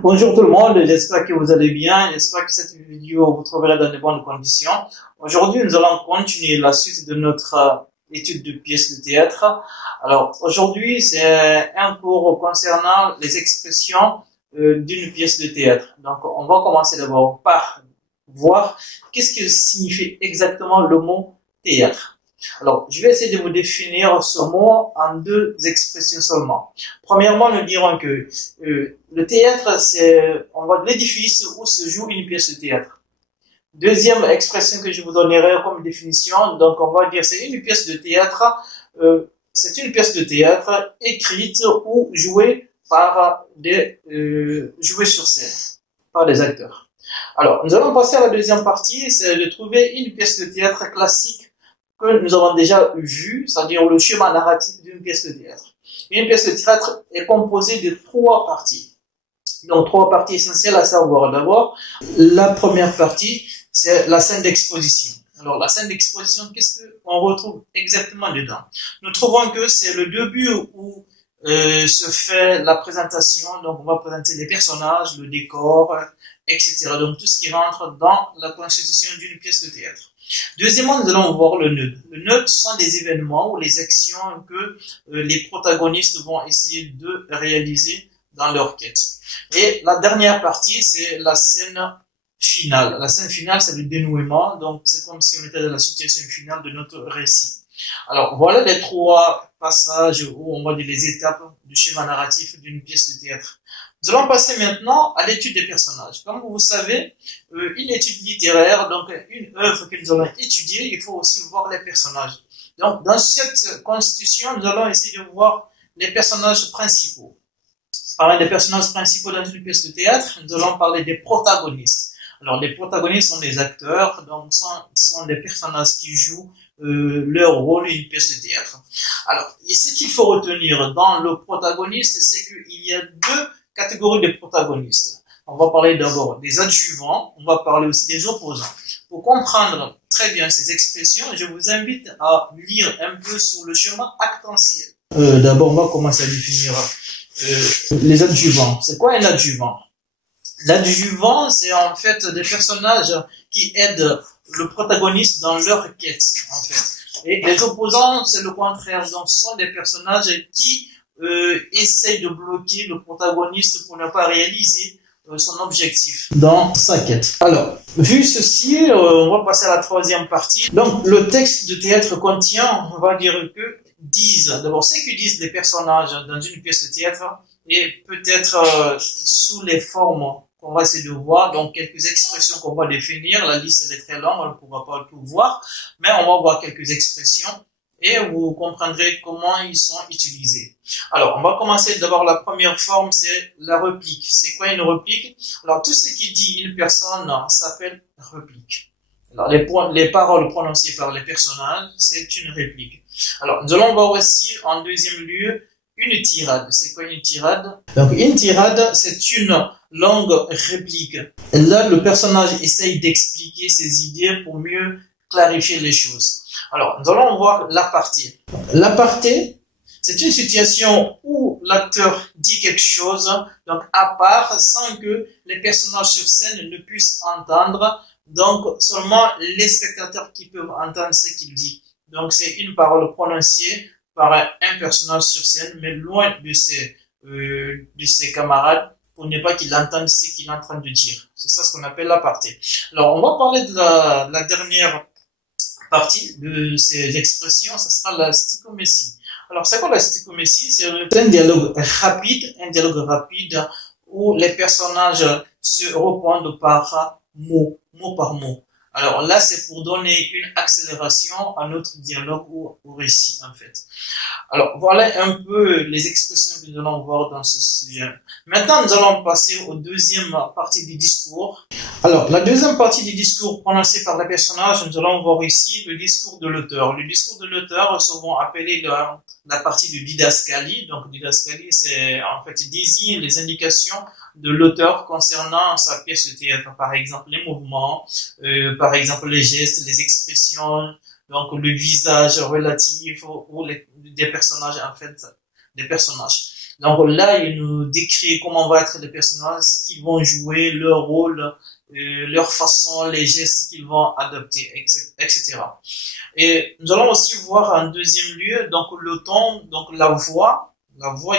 Bonjour tout le monde, j'espère que vous allez bien, j'espère que cette vidéo vous trouverez dans de bonnes conditions. Aujourd'hui, nous allons continuer la suite de notre étude de pièces de théâtre. Alors, aujourd'hui, c'est un cours concernant les expressions d'une pièce de théâtre. Donc, on va commencer d'abord par voir qu'est-ce que signifie exactement le mot théâtre. Alors, je vais essayer de vous définir ce mot en deux expressions seulement. Premièrement, nous dirons que le théâtre, c'est l'édifice où se joue une pièce de théâtre. Deuxième expression que je vous donnerai comme définition, donc on va dire c'est une pièce de théâtre, c'est une pièce de théâtre écrite ou jouée par jouée sur scène par des acteurs. Alors, nous allons passer à la deuxième partie, c'est de trouver une pièce de théâtre classique que nous avons déjà vu, c'est-à-dire le schéma narratif d'une pièce de théâtre. Une pièce de théâtre est composée de trois parties. Donc, trois parties essentielles à savoir. D'abord, la première partie, c'est la scène d'exposition. Alors, la scène d'exposition, qu'est-ce qu'on retrouve exactement dedans? Nous trouvons que c'est le début où se fait la présentation. Donc, on va présenter les personnages, le décor, etc. Donc, tout ce qui rentre dans la constitution d'une pièce de théâtre. Deuxièmement, nous allons voir le nœud. Le nœud sont des événements ou les actions que les protagonistes vont essayer de réaliser dans leur quête. Et la dernière partie, c'est la scène finale. La scène finale, c'est le dénouement. Donc, c'est comme si on était dans la situation finale de notre récit. Alors, voilà les trois passages où on voit les étapes du schéma narratif d'une pièce de théâtre. Nous allons passer maintenant à l'étude des personnages. Comme vous savez, une étude littéraire, donc une œuvre que nous allons étudier, il faut aussi voir les personnages. Donc, dans cette constitution, nous allons essayer de voir les personnages principaux. Parler des personnages principaux dans une pièce de théâtre, nous allons parler des protagonistes. Alors, les protagonistes sont des acteurs, donc sont des personnages qui jouent leur rôle dans une pièce de théâtre. Alors, et ce qu'il faut retenir dans le protagoniste, c'est qu'il y a deux catégories de protagonistes. On va parler d'abord des adjuvants, on va parler aussi des opposants. Pour comprendre très bien ces expressions, je vous invite à lire un peu sur le schéma actantiel. D'abord, on va commencer à définir les adjuvants. C'est quoi un adjuvant? L'adjuvant, c'est en fait des personnages qui aident le protagoniste dans leur quête, en fait. Et les opposants, c'est le contraire. Donc, ce sont des personnages qui essayent de bloquer le protagoniste pour ne pas réaliser son objectif dans sa quête. Alors, vu ceci, on va passer à la troisième partie. Donc, le texte de théâtre contient, on va dire que d'abord, ce que disent les personnages dans une pièce de théâtre et peut-être sous les formes qu'on va essayer de voir, donc quelques expressions qu'on va définir. La liste est très longue, on ne pourra pas tout voir, mais on va voir quelques expressions et vous comprendrez comment ils sont utilisés. Alors, on va commencer d'abord la première forme, c'est la réplique. C'est quoi une réplique? Alors, tout ce qui dit une personne s'appelle réplique. Alors, les paroles prononcées par les personnages, c'est une réplique. Alors, nous allons voir aussi en deuxième lieu une tirade. C'est quoi une tirade? Donc, une tirade, c'est une longue réplique. Et là, le personnage essaye d'expliquer ses idées pour mieux clarifier les choses. Alors, nous allons voir l'aparté. L'aparté, c'est une situation où l'acteur dit quelque chose, donc à part, sans que les personnages sur scène ne puissent entendre, donc seulement les spectateurs qui peuvent entendre ce qu'il dit. Donc, c'est une parole prononcée par un personnage sur scène, mais loin de ses camarades, pour ne pas qu'il entende ce qu'il est en train de dire. C'est ça ce qu'on appelle l'aparté. Alors, on va parler de la dernière partie de ces expressions, ça sera la stichométie. Alors, c'est quoi la stichométie? C'est un dialogue rapide, où les personnages se répondent par mot par mot. Alors là, c'est pour donner une accélération à notre dialogue ou au récit, en fait. Alors, voilà un peu les expressions que nous allons voir dans ce sujet. Maintenant, nous allons passer aux deuxième partie du discours. Alors, la deuxième partie du discours prononcé par les personnages, nous allons voir ici le discours de l'auteur. Le discours de l'auteur, souvent appelé la partie de didascalie. Donc, didascalie, c'est en fait désigne les indications de l'auteur concernant sa pièce de théâtre. Par exemple, les mouvements, par exemple, les gestes, les expressions, donc le visage relatif ou des personnages en fait des personnages. Donc là, il nous décrit comment vont être les personnages, ce qu'ils vont jouer, leur rôle, leur façon, les gestes qu'ils vont adopter, etc. Et nous allons aussi voir en deuxième lieu, donc le ton, donc la voix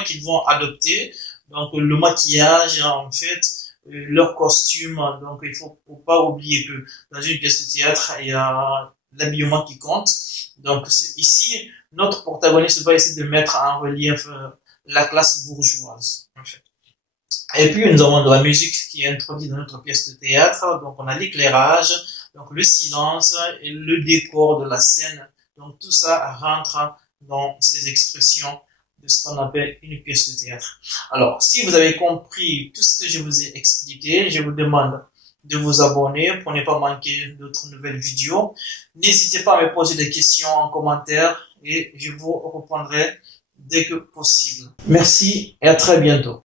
qu'ils vont adopter, donc le maquillage, en fait, leur costume. Donc il faut pas oublier que dans une pièce de théâtre, il y a l'habillement qui compte. Donc ici, notre protagoniste va essayer de mettre en relief la classe bourgeoise, en fait. Et puis, nous avons de la musique qui est introduite dans notre pièce de théâtre. Donc, on a l'éclairage, donc le silence et le décor de la scène. Donc, tout ça rentre dans ces expressions de ce qu'on appelle une pièce de théâtre. Alors, si vous avez compris tout ce que je vous ai expliqué, je vous demande de vous abonner pour ne pas manquer d'autres nouvelles vidéos. N'hésitez pas à me poser des questions en commentaire et je vous répondrai dès que possible. Merci et à très bientôt.